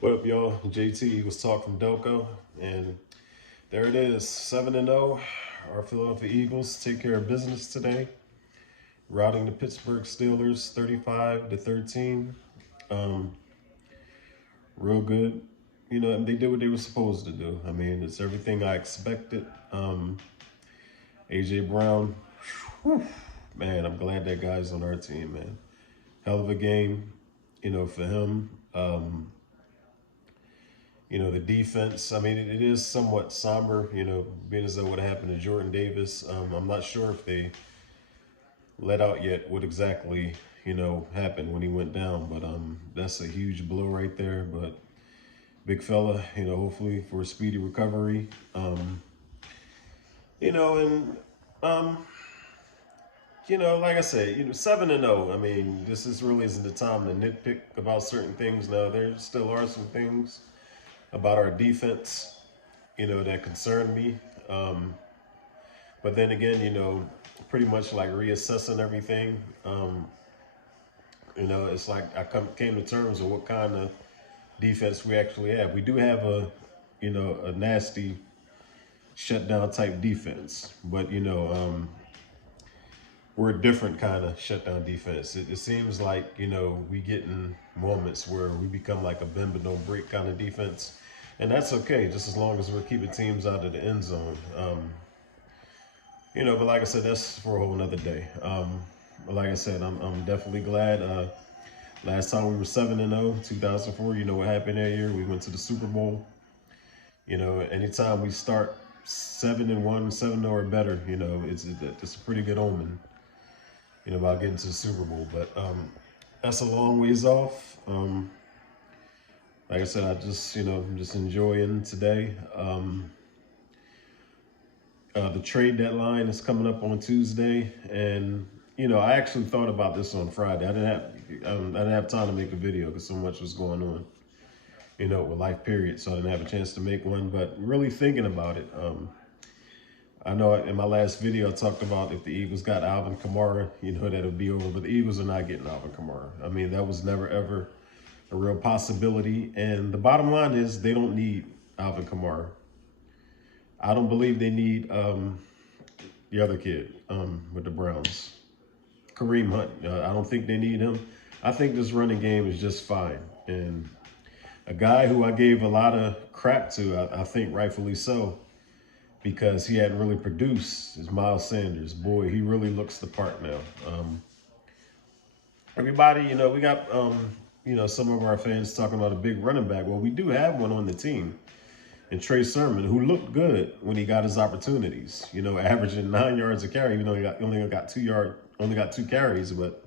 What up, y'all? JT Eagles Talk from Delco, and there it is, 7-0. Our Philadelphia Eagles take care of business today, routing the Pittsburgh Steelers 35-13. Um, Real good. And they did what they were supposed to do. I mean, it's everything I expected. AJ Brown, whew, man, I'm glad that guy's on our team, man. Hell of a game, for him. The defense, I mean, it is somewhat somber, being as though what happened to Jordan Davis. I'm not sure if they let out yet what exactly, happened when he went down, but that's a huge blow right there. But big fella, hopefully for a speedy recovery. And, um, like I said, 7-0. I mean, this is really isn't the time to nitpick about certain things. Now, there still are some things about our defense, that concern me. But then again, pretty much like reassessing everything. It's like came to terms with what kind of defense we actually have. We do have a nasty shutdown type defense, but we're a different kind of shutdown defense. It seems like we get in moments where we become like a bend but don't break kind of defense, and that's okay, just as long as we're keeping teams out of the end zone. But like I said, that's for a whole nother day. But like I said, I'm definitely glad. Last time we were 7-0, 2004. You know what happened that year? We went to the Super Bowl. Anytime we start 7-1, 7-0 or better, it's a pretty good omen. About getting to the Super Bowl. But that's a long ways off. Like I said, I just I'm just enjoying today. The trade deadline is coming up on Tuesday, and I actually thought about this on Friday. I didn't have time to make a video because so much was going on, with life period. So I didn't have a chance to make one. But really thinking about it, I know in my last video I talked about if the Eagles got Alvin Kamara, that would be over. But the Eagles are not getting Alvin Kamara. I mean, that was never ever a real possibility. And the bottom line is they don't need Alvin Kamara. I don't believe they need the other kid with the Browns, Kareem Hunt. I don't think they need him. I think this running game is just fine. And a guy who I gave a lot of crap to, I think rightfully so, because he hadn't really produced, is Miles Sanders. Boy, he really looks the part now. Everybody, we got, some of our fans talking about a big running back. Well, we do have one on the team. And Trey Sermon, who looked good when he got his opportunities, averaging 9 yards a carry, even though he only got 2 carries, but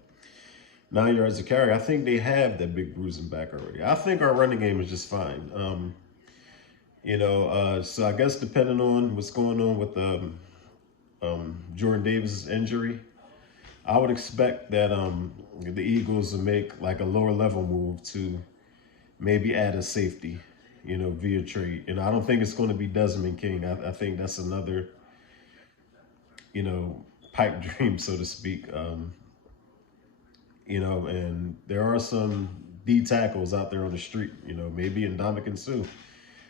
9 yards a carry. I think they have that big bruising back already. I think our running game is just fine. So I guess depending on what's going on with Jordan Davis' injury, I would expect that the Eagles will make like a lower level move to maybe add a safety, via trade. And I don't think it's going to be Desmond King. I think that's another, pipe dream, so to speak. And there are some D tackles out there on the street, maybe Ndamukong Suh.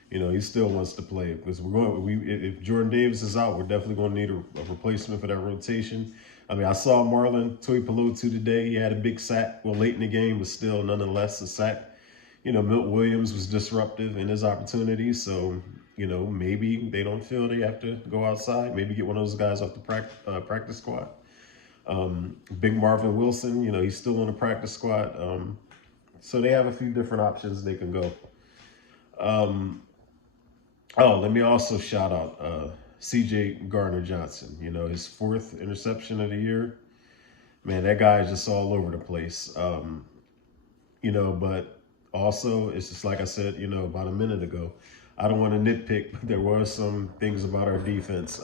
He still wants to play because if Jordan Davis is out, we're definitely going to need a replacement for that rotation. I mean, I saw Marlon Tuipulotu today. He had a big sack, late in the game, but still nonetheless a sack. Milt Williams was disruptive in his opportunities. So, maybe they don't feel they have to go outside. Maybe get one of those guys off the practice squad. Big Marvin Wilson, he's still on the practice squad. So they have a few different options they can go. Let me also shout out CJ Gardner-Johnson. His 4th interception of the year. Man, that guy is just all over the place. But also, it's just like I said, about a minute ago, I don't want to nitpick, but there were some things about our defense.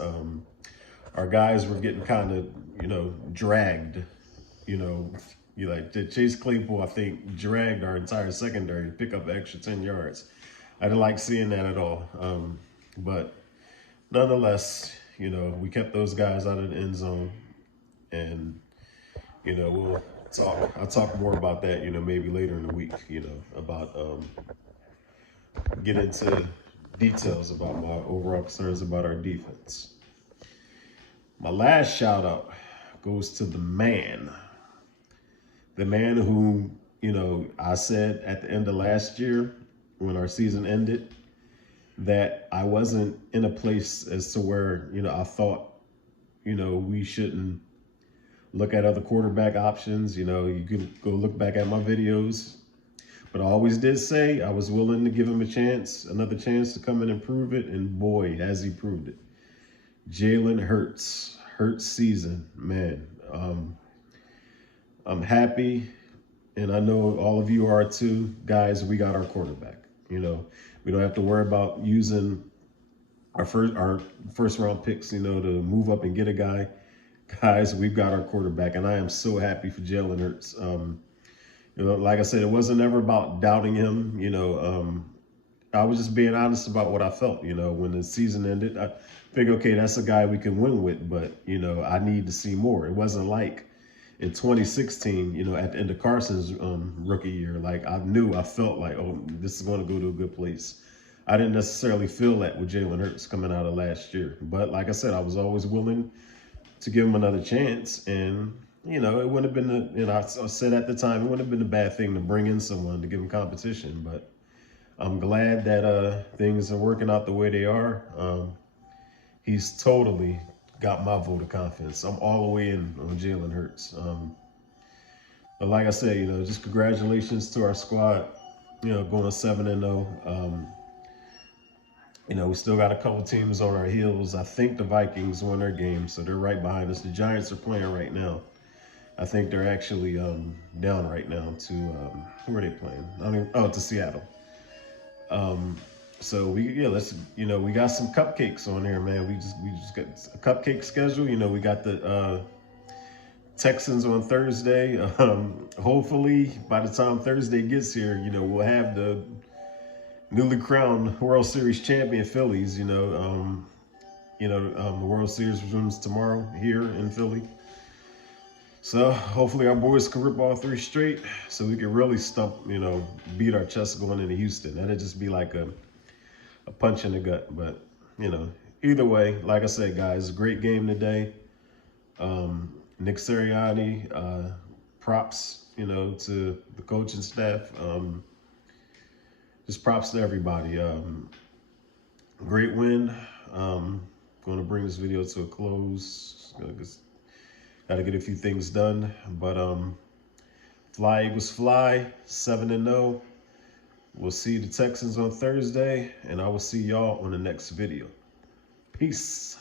Our guys were getting kind of, dragged. Like Chase Claypool, I think, dragged our entire secondary to pick up an extra 10 yards. I didn't like seeing that at all. But nonetheless, we kept those guys out of the end zone. And, I'll talk more about that, maybe later in the week, about get into details about my overall concerns about our defense. My last shout out goes to the man who, I said at the end of last year when our season ended that I wasn't in a place as to where, I thought, we shouldn't look at other quarterback options. You could go look back at my videos. But I always did say I was willing to give him another chance to come and improve it. And boy, has he proved it. Jalen Hurts season, man. I'm happy, and I know all of you are too. Guys, we got our quarterback. We don't have to worry about using our first round picks, to move up and get a guy. Guys, we've got our quarterback, and I am so happy for Jalen Hurts. Like I said, it wasn't ever about doubting him. I was just being honest about what I felt. When the season ended, I figured, okay, that's a guy we can win with, but I need to see more. It wasn't like in 2016, at the end of Carson's rookie year, like I felt like, oh, this is going to go to a good place. I didn't necessarily feel that with Jalen Hurts coming out of last year, but like I said, I was always willing to give him another chance, and it wouldn't have been, I said at the time, it wouldn't have been a bad thing to bring in someone to give him competition, but I'm glad that things are working out the way they are. He's totally got my vote of confidence. I'm all the way in on Jalen Hurts. But like I said, just congratulations to our squad, going 7-0. We still got a couple teams on our heels. I think the Vikings won their game, so they're right behind us. The Giants are playing right now. I think they're actually down right now to who are they playing? To Seattle. So we got some cupcakes on here, man. We just got a cupcake schedule. We got the Texans on Thursday. Hopefully by the time Thursday gets here, we'll have the newly crowned World Series champion Phillies. The World Series resumes tomorrow here in Philly. So hopefully our boys can rip all 3 straight so we can really beat our chest going into Houston. That'd just be like a punch in the gut. But, either way, like I said, guys, great game today. Nick Sirianni, props, to the coaching staff. Just props to everybody. Great win. Going to bring this video to a close. Got to get a few things done, but fly Eagles fly, 7-0. We'll see the Texans on Thursday, and I will see y'all on the next video. Peace.